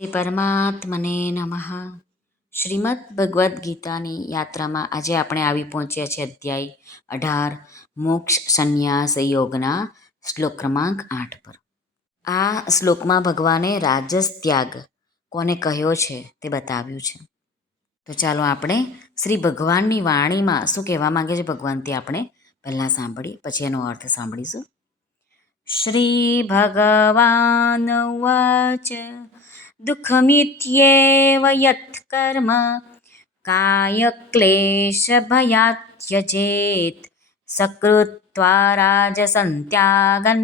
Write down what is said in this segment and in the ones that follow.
શ્રી પરમાત્મને નમઃ. શ્રીમદ ભગવદ્ ગીતાની યાત્રામાં આજે આપણે આવી પહોંચ્યા છે અધ્યાય 18 મોક્ષ સંન્યાસ યોગના શ્લોક ક્રમાંક 8 પર. આ શ્લોકમાં ભગવાને રાજસ ત્યાગ કોને કહ્યો છે તે બતાવ્યું છે. તો ચાલો આપણે શ્રી ભગવાનની વાણીમાં શું કહેવા માંગે છે ભગવાન તે આપણે પહેલાં સાંભળીએ, પછી એનો અર્થ સાંભળીશું. શ્રી ભગવાન ઉવાચ દુઃખમિત્યેવ યત્કર્મ કાયક્લેશભયાत् ત્યજેત સકૃત્વા રાજસં ત્યાગન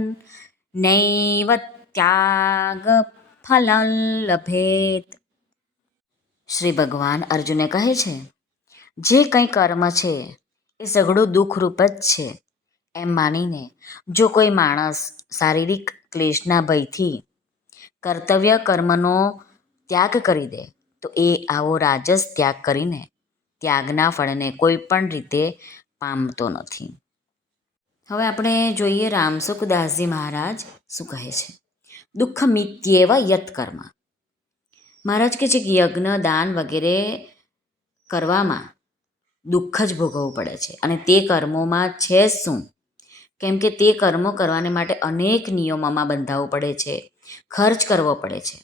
નૈવ ત્યાગફલં લભેત. શ્રી ભગવાન અર્જુને કહે છે, જે કંઈ કર્મ છે એ સઘળું દુઃખરૂપ જ છે એમ માનીને જો કોઈ માણસ શારીરિક ક્લેશના ભયથી કર્તવ્ય કર્મનો ત્યાગ કરી દે તો એ આવો રાજસ ત્યાગ કરીને ત્યાગના ફળને કોઈ પણ રીતે પામતો નથી. હવે આપણે જોઈએ રામસુખદાસજી મહારાજ શું કહે છે. દુઃખ મિત્યેવ યત કર્મ. મહારાજ કહે છે કે યજ્ઞ દાન વગેરે કરવામાં દુઃખ જ ભોગવવું પડે છે અને તે કર્મોમાં છે શું? કેમ કે તે કર્મો કરવાને માટે અનેક નિયમોમાં બંધાવવું પડે છે, ખર્ચ કરવો પડે છે.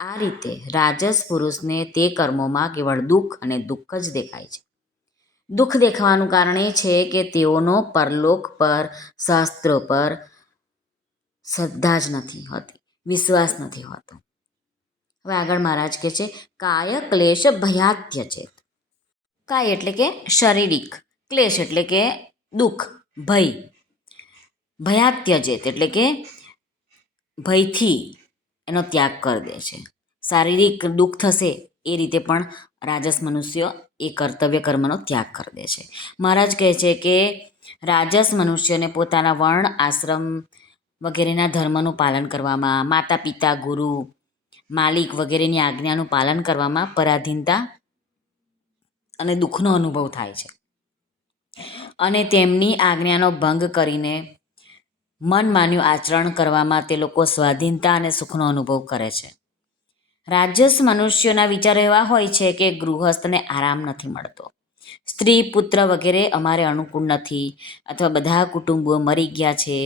આ રીતે રાજસ પુરુષને તે કર્મોમાં કેવળ દુઃખ અને દુઃખ જ દેખાય છે. દુઃખ દેખાવાનું કારણ એ છે કે તેઓનો પરલોક પર, શાસ્ત્રો પર શ્રદ્ધા જ નથી હોતી, વિશ્વાસ નથી હોતો. હવે આગળ મહારાજ કહે છે કાય ક્લેશ ભયાत् ત્યજેત. કાય એટલે કે શારીરિક, ક્લેશ એટલે કે દુઃખ, ભય. ભયાत् ત્યજેત એટલે કે ભયથી એનો ત્યાગ કરી દે છે. શારીરિક દુઃખ થશે એ રીતે પણ રાજસ મનુષ્ય એ કર્તવ્ય કર્મનો ત્યાગ કરી દે છે. મહારાજ કહે છે કે રાજસ મનુષ્યને પોતાના વર્ણ, આશ્રમ વગેરેના ધર્મનું પાલન કરવામાં, માતા પિતા, ગુરુ, માલિક વગેરેની આજ્ઞાનું પાલન કરવામાં પરાધીનતા અને દુઃખનો અનુભવ થાય છે અને તેમની આજ્ઞાનો ભંગ કરીને મન માન્યું આચરણ કરવામાં તે લોકો સ્વાધીનતા અને સુખનો અનુભવ કરે છે. રાજસ મનુષ્યોના વિચારો એવા હોય છે કે ગૃહસ્થને આરામ નથી મળતો, સ્ત્રી પુત્ર વગેરે અમારે અનુકૂળ નથી, અથવા બધા કુટુંબો મરી ગયા છે,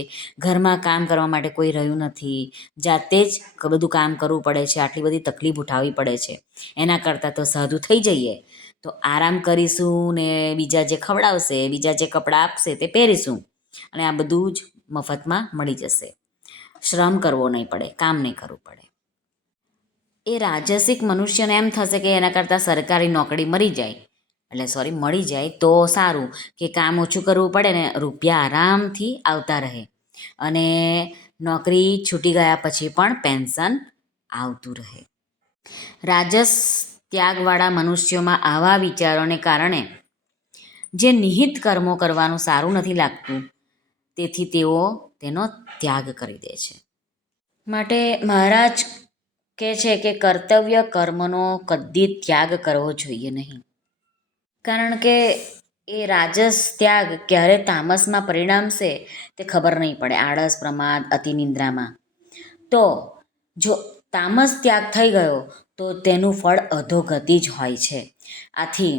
ઘરમાં કામ કરવા માટે કોઈ રહ્યું નથી, જાતે જ બધું કામ કરવું પડે છે, આટલી બધી તકલીફ ઉઠાવવી પડે છે, એના કરતાં તો સાધુ થઈ જઈએ તો આરામ કરીશું ને બીજા જે ખવડાવશે, બીજા જે કપડાં આપશે તે પહેરીશું અને આ બધું જ મફતમાં મળી જશે, શ્રમ કરવો નહીં પડે, કામ નહીં કરવું પડે. એ રાજસિક મનુષ્યને એમ થશે કે એના કરતાં સરકારી નોકરી મળી જાય તો સારું, કે કામ ઓછું કરવું પડે ને રૂપિયા આરામથી આવતા રહે અને નોકરી છૂટી ગયા પછી પણ પેન્શન આવતું રહે. રાજસ ત્યાગવાળા મનુષ્યોમાં આવા વિચારોને કારણે જે નિહિત કર્મો કરવાનું સારું નથી લાગતું તેથી તેઓ તેનો ત્યાગ કરી દે છે. માટે મહારાજ કહે છે કે કર્તવ્ય કર્મનો કદી ત્યાગ કરવો જોઈએ નહીં, કારણ કે એ રાજસ ત્યાગ ક્યારે તામસમાં પરિણામશે તે ખબર નહીં પડે, આળસ, પ્રમાદ, અતિનિદ્રામાં. તો જો તામસ ત્યાગ થઈ ગયો તો તેનું ફળ અધોગતિ જ હોય છે. આથી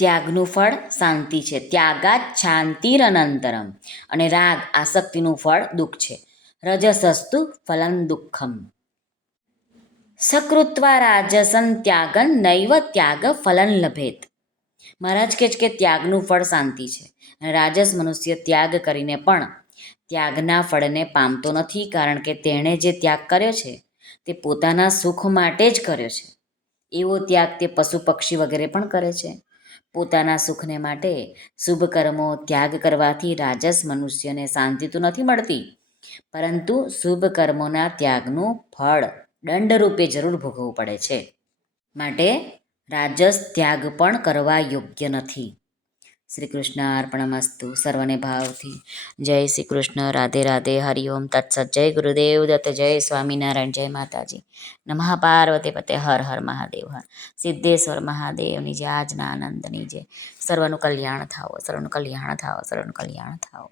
ત્યાગનું ફળ શાંતિ છે. ત્યાગાત શાંતિરનંતરમ. અને રાગ, આસક્તિનું ફળ દુઃખ છે. રજસસ્તુ ફલં દુઃખમ. સકૃત્વા રાજસં ત્યાગન નૈવ ત્યાગ ફલન લભેત. મહારાજ કહે છે કે ત્યાગનું ફળ શાંતિ છે અને રાજસ મનુષ્ય ત્યાગ કરીને પણ ત્યાગના ફળને પામતો નથી, કારણ કે તેણે જે ત્યાગ કર્યો છે તે પોતાના સુખ માટે જ કર્યો છે. એવો ત્યાગ તે પશુ પક્ષી વગેરે પણ કરે છે. પોતાના સુખને માટે શુભ કર્મો ત્યાગ કરવાથી રાજસ મનુષ્યને શાંતિ તો નથી મળતી, પરંતુ શુભ કર્મોના ત્યાગનું ફળ દંડરૂપે જરૂર ભોગવવું પડે છે. માટે રાજસ ત્યાગ પણ કરવા યોગ્ય નથી. શ્રી કૃષ્ણ અર્પણમસ્તુ. સર્વને ભાવથી જય શ્રી કૃષ્ણ. રાધે રાધે. હરિઓમ તત્સત. જય ગુરુદેવ દત્ત. જય સ્વામિનારાયણ. જય માતાજી. નમઃ પાર્વતી પતે. હર હર મહાદેવ. હર સિદ્ધેશ્વર મહાદેવની જય. આજના આનંદની જય. સર્વનું કલ્યાણ થાઓ, સર્વનું કલ્યાણ થાઓ, સર્વનું કલ્યાણ થાઓ.